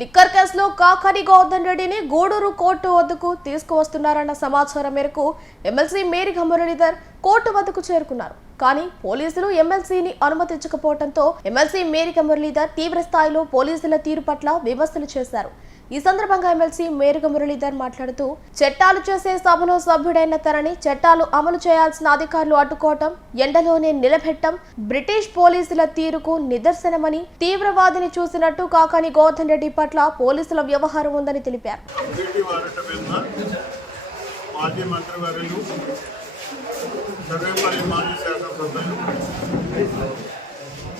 Liquor కేసులో కాకాని గోవర్ధన్ రెడ్డిని Gudur court వద్దకు తీసుకువస్తున్నారన్న సమాచారం మేరకు ఎమ్మెల్సీ మేరిక మురళీధర్ కోర్టు వద్దకు చేరుకున్నారు. కానీ పోలీసులు ఎమ్మెల్సీని అనుమతించకపోవడంతో ఎమ్మెల్సీ మేరిక మురళీధర్ తీవ్ర స్థాయిలో పోలీసుల తీరు పట్ల విమర్శలు చేశారు. ఈ సందర్భంగా ఎమ్మెల్సీ మేరిక మురళీధర్ మాట్లాడుతూ చట్టాలు చేసే సభలో సభ్యుడైన తనని చట్టాలు అమలు చేయాల్సిన అధికారులు అడ్డుకోవటం, ఎండలోనే నిలబెట్టడం బ్రిటిష్ పోలీసుల తీరుకు నిదర్శనమని, తీవ్రవాదిని చూసినట్టు కాకాని గోవర్ధన్ రెడ్డి పట్ల పోలీసుల వ్యవహారం ఉందని తెలిపారు.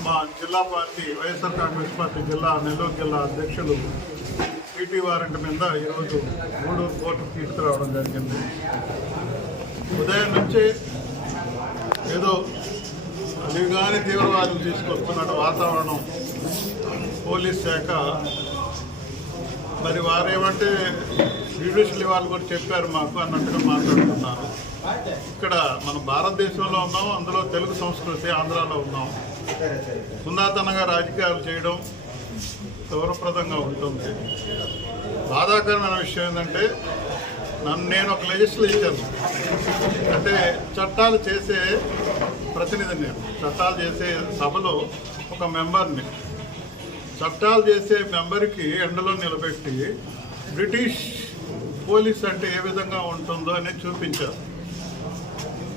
మా జిల్లా పార్టీ వైఎస్ఆర్ కాంగ్రెస్ పార్టీ నెల్లూరు జిల్లా అధ్యక్షులు సిటీ వారెంట్ మీద ఈరోజు గూడూరు కోర్టుకు తీసుకురావడం జరిగింది. ఉదయం నుంచి ఏదో అది కానీ తీవ్రవాదులు తీసుకొస్తున్నట్టు వాతావరణం పోలీస్ శాఖ మరి వారేమంటే జ్యుడిషియల్ వాళ్ళు కూడా చెప్పారు మాకు అన్నట్టుగా మాట్లాడుతున్నారు. ఇక్కడ మన భారతదేశంలో ఉన్నాం, అందులో తెలుగు సంస్కృతి ఆంధ్రాలో ఉన్నాం. సున్నాతనంగా రాజకీయాలు చేయడం గౌరవప్రదంగా ఉంటుంది. బాధాకరమైన విషయం ఏంటంటే నేను ఒక లెజిస్లేచర్, అంటే చట్టాలు చేసే ప్రతినిధిని, నేను చట్టాలు చేసే సభలో ఒక మెంబర్ని. చట్టాలు చేసే మెంబర్కి ఎండలో నిలబెట్టి బ్రిటిష్ పోలీస్ అంటే ఏ విధంగా ఉంటుందో అనేది చూపించారు.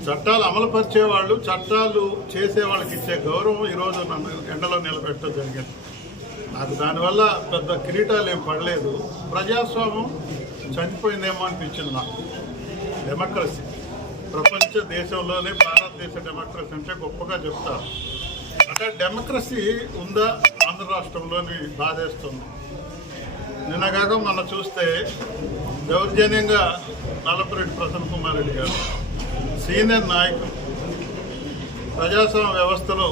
చట్టాలు అమలుపరిచే వాళ్ళు, చట్టాలు చేసే వాళ్ళకి ఇచ్చే గౌరవం ఈరోజు నన్ను ఎండలో నిలబెట్టడం జరిగింది. నాకు దానివల్ల పెద్ద కిరీటాలు ఏం పడలేదు. ప్రజాస్వామ్యం చనిపోయిందేమో అనిపించింది నాకు. డెమోక్రసీ ప్రపంచ దేశంలోనే భారతదేశ డెమోక్రసీ అంటే గొప్పగా చెప్తారు. అంటే డెమోక్రసీ ఉందా ఆంధ్ర రాష్ట్రంలోని బాధేస్తుంది. నిన్నగాక మొన్న చూస్తే దౌర్జన్యంగా నల్లపురెడ్డి ప్రసన్న కుమార్ రెడ్డి గారు, సీనియర్ నాయకులు, ప్రజాస్వామ్య వ్యవస్థలో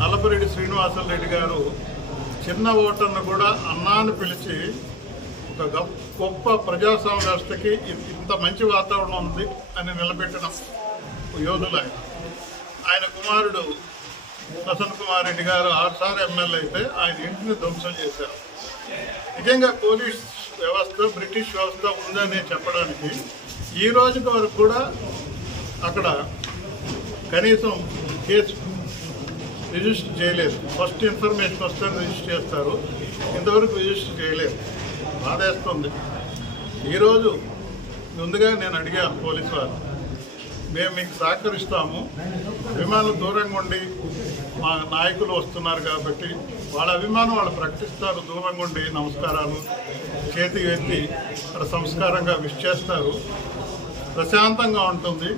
నల్లపురెడ్డి శ్రీనివాసరెడ్డి గారు చిన్న ఓటర్ను కూడా అన్నాన్ని పిలిచి ఒక గొప్ప ప్రజాస్వామ్య వ్యవస్థకి ఇంత మంచి వాతావరణం ఉంది అని నిలబెట్టిన యోధులు ఆయన కుమారుడు ప్రసన్న కుమార్ రెడ్డి గారు 6 సార్లు ఎమ్మెల్యే అయితే ఆయన ఇంటిని ధ్వంసం చేశారు. నిజంగా పోలీస్ వ్యవస్థ బ్రిటిష్ వ్యవస్థ ఉందని చెప్పడానికి ఈ రోజుకి వరకు కూడా అక్కడ కనీసం కేసు రిజిస్టర్ చేయలేదు. ఫస్ట్ ఇన్ఫర్మేషన్ వస్తే రిజిస్టర్ చేస్తారు, ఇంతవరకు రిజిస్టర్ చేయలేదు. బాధేస్తుంది. ఈరోజు ముందుగా నేను అడిగాను పోలీసు వారు, మేము మీకు సహకరిస్తాము, అభిమానులు దూరంగా ఉండి మా నాయకులు వస్తున్నారు కాబట్టి వాళ్ళ అభిమానం వాళ్ళు ప్రకటిస్తారు, దూరంగా ఉండి నమస్కారాలు చేతి ఎత్తి అక్కడ సంస్కారంగా విష్ చేస్తారు, ప్రశాంతంగా ఉంటుంది.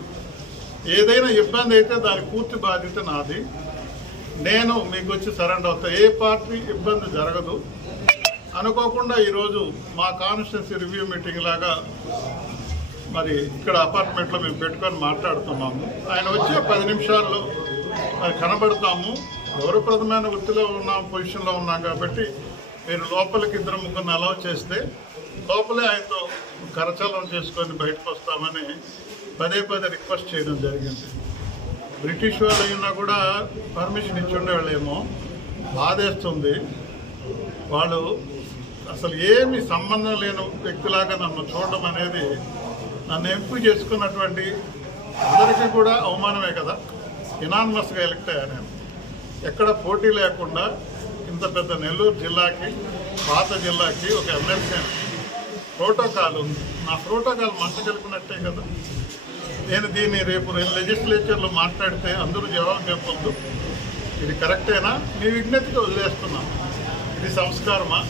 ఏదైనా ఇబ్బంది అయితే దాని పూర్తి బాధ్యత నాది. నేను మీకు వచ్చి సరెండర్ అవుతా, ఏ పార్టీ ఇబ్బంది జరగదు. అనుకోకుండా ఈరోజు మా కాన్స్టిట్యున్సీ రివ్యూ మీటింగ్ లాగా మరి ఇక్కడ అపార్ట్మెంట్లో మేము పెట్టుకొని మాట్లాడుతున్నాము. ఆయన వచ్చే 10 నిమిషాల్లో మరి కనబడతాము. గౌరవప్రదమైన వృత్తిలో ఉన్నాం, పొజిషన్లో ఉన్నాం కాబట్టి మీరు లోపలికి 2-3 అలౌ చేస్తే లోపలే ఆయనతో కరచాలం చేసుకొని బయటకు వస్తామని పదే రిక్వెస్ట్ చేయడం జరిగింది. బ్రిటిష్ వాళ్ళు అయినా కూడా పర్మిషన్ ఇచ్చి ఉండేవాళ్ళేమో. బాధేస్తుంది. వాళ్ళు అసలు ఏమి సంబంధం లేని వ్యక్తిలాగా నన్ను చూడడం అనేది, నన్ను ఎంపిక చేసుకున్నటువంటి అందరికీ కూడా అవమానమే కదా. ఇనానిమస్గా ఎలక్ట్ అయ్యా నేను. ఎక్కడ పోటీ లేకుండా ఇంత పెద్ద నెల్లూరు జిల్లాకి, పాత జిల్లాకి ఒక ఎమ్మెల్సీ ప్రోటోకాల్ ఉంది. నా ప్రోటోకాల్ మంట కలిపినట్టే కదా. నేను దీన్ని రేపు లెజిస్లేచర్లో మాట్లాడితే అందరూ జవాబు చెప్పొద్దు. ఇది కరెక్టేనా, మీ విజ్ఞతకి వదిలేస్తున్నాం. ఇది సంస్కారమా?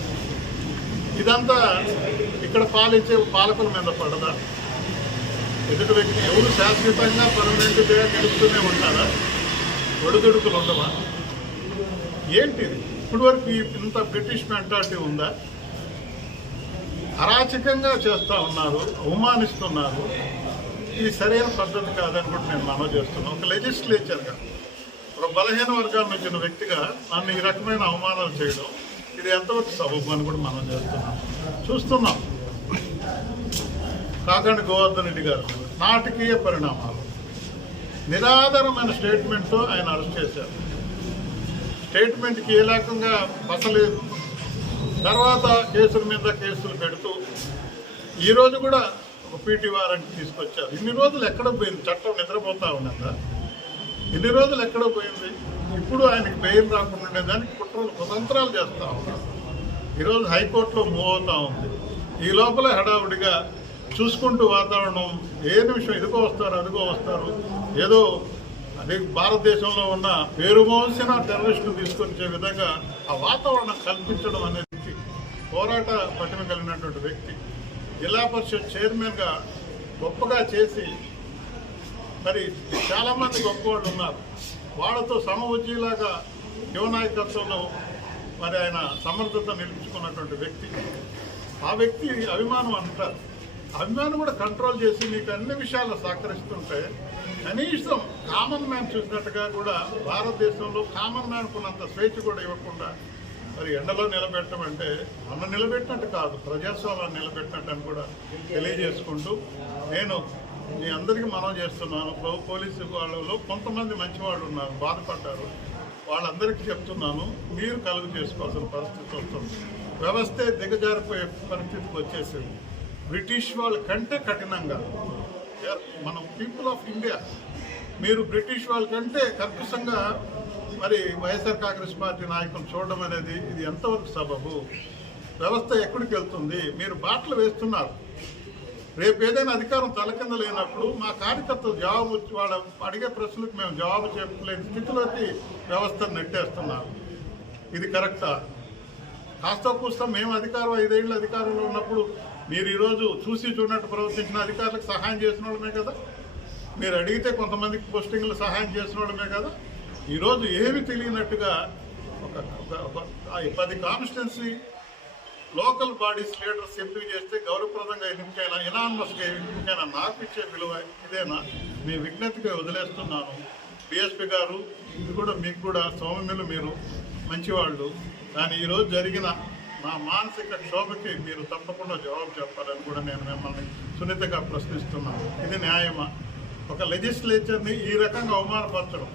ఇదంతా ఇక్కడ పాలించే పాలకుల మీద పడదా? ఎదుటి వ్యక్తి ఎవరు శాశ్వతంగా పర్మనెంట్గా నిలుస్తూనే ఉంటారా? ఒడిదుడుకులు ఉండవా? ఏంటిది? ఇప్పటి వరకు ఇంత బ్రిటిష్ మెంటాలిటీ ఉందా? అరాచకంగా చేస్తూ ఉన్నారు, అవమానిస్తున్నారు. ఇది సరైన పద్ధతి కాదని కూడా నేను మనవి చేస్తున్నాను. ఒక లెజిస్లేచర్గా, ఒక బలహీన వర్గాల నుంచి వ్యక్తిగా నన్ను ఈ రకమైన అవమానాలు చేయడం ఇది ఎంతవరకు సబబు అని కూడా మనం చూస్తున్నాం. కాకాని గోవర్ధన్ రెడ్డి గారు నాటకీయ పరిణామాలు, నిరాధారమైన స్టేట్మెంట్తో ఆయన అరెస్ట్ చేశారు. స్టేట్మెంట్కి ఏ రకంగా బసలేదు. తర్వాత కేసుల మీద కేసులు పెడుతూ ఈరోజు కూడా ఒక పీటీ వారెంట్ తీసుకొచ్చారు. ఇన్ని రోజులు ఎక్కడ పోయింది? చట్టం నిద్రపోతా ఉన్నదా? ఇన్ని రోజులు ఎక్కడ పోయింది? ఇప్పుడు ఆయనకి బెయిల్ రాకుండా ఉండేదానికి కుతంత్రాలు చేస్తూ ఉన్నారు. ఈరోజు హైకోర్టులో మూవ్ అవుతూ ఉంది. ఈ లోపల హడావుడిగా చూసుకుంటూ వాతావరణం ఏ నిమిషం ఇదిగో వస్తారు అదిగో వస్తారు, ఏదో అదే భారతదేశంలో ఉన్న పేరు మోసిన టెర్రరిస్టులు తీసుకొచ్చే విధంగా ఆ వాతావరణం కల్పించడం అనేది పోరాట పటిమ కలిగినటువంటి వ్యక్తి. జిల్లా పరిషత్ చైర్మన్గా గొప్పగా చేసి మరి చాలామంది గొప్పవాళ్ళు ఉన్నారు. వాళ్ళతో సమవుజ్జీలాగా యువ నాయకత్వంలో మరి ఆయన సమర్థత నిలుపుకున్నటువంటి వ్యక్తి. ఆ వ్యక్తి అభిమానం అంటారు. అభిమానం కూడా కంట్రోల్ చేసి మీకు అన్ని విషయాలు సహకరిస్తుంటే కనీసం కామన్ మ్యాన్ చూసినట్టుగా కూడా భారతదేశంలో కామన్ మ్యాన్కు ఉన్నంత స్వేచ్ఛ కూడా ఇవ్వకుండా మరి ఎండలో నిలబెట్టడం అంటే మన నిలబెట్టినట్టు కాదు, ప్రజాస్వామ్యాన్ని నిలబెట్టినట్టు అని కూడా తెలియజేసుకుంటూ నేను మీ అందరికీ మనం చేస్తున్నాను. పోలీసు వాళ్ళలో కొంతమంది మంచివాళ్ళు ఉన్నారు, బాధపడ్డారు. వాళ్ళందరికీ చెప్తున్నాను, మీరు కలుగు చేసుకోవాల్సిన పరిస్థితి వస్తుంది. వ్యవస్థే దిగజారిపోయే పరిస్థితికి వచ్చేసింది. బ్రిటిష్ వాళ్ళ కంటే కఠినంగా మనం పీపుల్ ఆఫ్ ఇండియా మీరు బ్రిటిష్ వాళ్ళ కంటే కర్కశంగా మరి వైఎస్ఆర్ కాంగ్రెస్ పార్టీ నాయకులు చూడడం అనేది ఇది ఎంతవరకు సబబు? వ్యవస్థ ఎక్కడికి వెళ్తుంది? మీరు బాటలు వేస్తున్నారు. రేపు ఏదైనా అధికారం తలకింద లేనప్పుడు మా కార్యకర్తలు జవాబు వాళ్ళ అడిగే ప్రశ్నలకు మేము జవాబు చెప్పలేని స్థితిలోకి వ్యవస్థను నెట్టేస్తున్నారు. ఇది కరెక్టా? కాస్త కూస్తా మేము అధికారం 5 ఏళ్ళు అధికారంలో ఉన్నప్పుడు మీరు ఈరోజు చూసి చూడనట్టు ప్రవర్తించిన అధికారులకు సహాయం చేసిన వాళ్ళమే కదా. మీరు అడిగితే కొంతమందికి పోస్టింగ్లు సహాయం చేసిన వాళ్ళమే కదా. ఈరోజు ఏమి తెలియనట్టుగా ఒక 10 కాన్స్టిట్యున్సీ లోకల్ బాడీస్ లీడర్స్ ఎంపిక చేస్తే గౌరవప్రదంగా ఎన్నికైనా ఇనానమస్గా ఎన్నికైనా నాకు ఇచ్చే విలువ ఇదేనా? మీ విజ్ఞతగా వదిలేస్తున్నాను. డిఎస్పీ గారు, ఇది కూడా మీకు కూడా సౌమ్యులు, మీరు మంచివాళ్ళు. కానీ ఈరోజు జరిగిన నా మానసిక క్షోభకి మీరు తప్పకుండా జవాబు చెప్పాలని కూడా నేను మిమ్మల్ని సున్నితంగా ప్రశ్నిస్తున్నాను. ఇది న్యాయమా? ఒక లెజిస్లేచర్ని ఈ రకంగా అవమానపరచడం,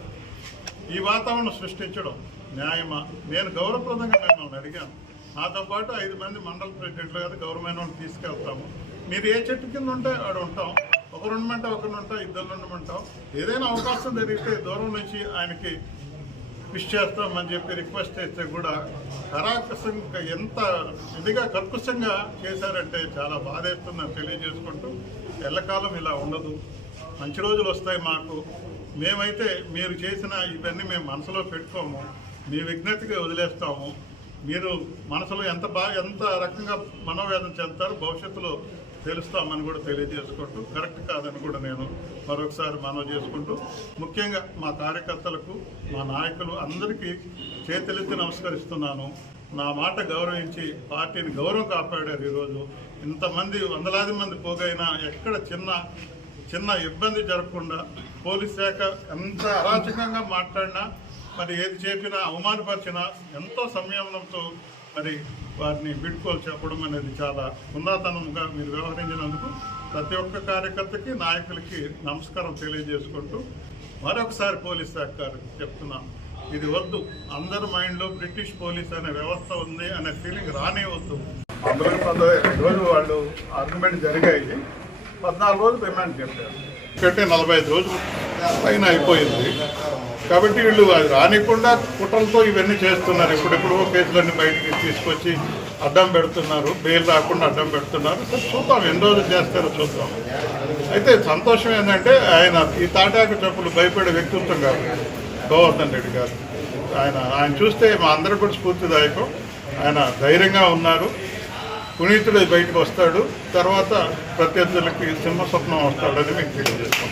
ఈ వాతావరణం సృష్టించడం న్యాయమా? నేను గౌరవప్రదంగా మిమ్మల్ని అడిగాను. నాతో పాటు 5 మంది మండల ప్రెసిడెంట్లు కదా గౌరవమైన వాళ్ళని తీసుకెళ్తాము. మీరు ఏ చెట్టు కింద ఉంటే ఆడ ఉంటాం. ఒకరు ఉండమంటే ఒకరు ఉంటాం, 2 ఉండమంటాం. ఏదైనా అవకాశం జరిగితే దూరం నుంచి ఆయనకి విష్ చేస్తామని చెప్పి రిక్వెస్ట్ చేస్తే కూడా కరాకసంగా ఎంత ఇదిగా కర్కశంగా చేశారంటే చాలా బాధేస్తుందని తెలియజేసుకుంటూ, ఎల్లకాలం ఇలా ఉండదు, మంచి రోజులు వస్తాయి మాకు. మేమైతే మీరు చేసిన ఇవన్నీ మేము మనసులో పెట్టుకోము, మీ విజ్ఞతగా వదిలేస్తాము. మీరు మనసులో ఎంత రకంగా మనోవేదన చెందుతారో భవిష్యత్తులో తెలుస్తామని కూడా తెలియజేసుకుంటూ, కరెక్ట్ కాదని కూడా నేను మరొకసారి మనవి చేసుకుంటూ, ముఖ్యంగా మా కార్యకర్తలకు, మా నాయకులు అందరికీ చేతులెత్తి నమస్కరిస్తున్నాను. నా మాట గౌరవించి పార్టీని గౌరవం కాపాడారు. ఈరోజు ఇంతమంది 100లాది మంది పోగైనా ఎక్కడ చిన్న ఇబ్బంది జరగకుండా పోలీస్ శాఖ ఎంత అరాచకంగా మాట్లాడినా, మరి ఏది చెప్పినా, అవమానపరిచినా ఎంతో సంయమనంతో మరి వారిని వీడ్కోలు చెప్పడం అనేది చాలా ఉన్నతనంగా మీరు వ్యవహరించినందుకు ప్రతి ఒక్క కార్యకర్తకి, నాయకులకి నమస్కారం తెలియజేసుకుంటూ, మరొకసారి పోలీస్ శాఖ గారికి చెప్తున్నాను, ఇది వద్దు. అందరి మైండ్లో బ్రిటిష్ పోలీస్ అనే వ్యవస్థ ఉంది అనే ఫీలింగ్ రానే వద్దు. అందరూ ఈరోజు వాళ్ళు ఆర్గ్యుమెంట్ జరిగాయి. 14 రోజులు రిమాండ్ చెప్పారు. కంటే 45 రోజులు పైన అయిపోయింది. కాబట్టి వీళ్ళు అది రానికుండా కుట్రలతో ఇవన్నీ చేస్తున్నారు. ఇప్పుడెప్పుడో కేసులన్నీ బయటకి తీసుకొచ్చి అడ్డం పెడుతున్నారు, బెయిల్ రాకుండా అడ్డం పెడుతున్నారు. చూద్దాం ఎన్ని రోజులు చేస్తారో చూద్దాం. అయితే సంతోషం ఏంటంటే ఆయన ఈ తాటాకు చెప్పులు భయపడే వ్యక్తిత్వం కాదు గోవర్ధన్ రెడ్డి గారు. ఆయన చూస్తే మా అందరూ కూడా స్ఫూర్తిదాయకం. ఆయన ధైర్యంగా ఉన్నారు. పునీతుడు బయటకు వస్తాడు, తర్వాత ప్రత్యర్థులకి సింహస్వప్నం వస్తాడని మీకు తెలియజేస్తాం.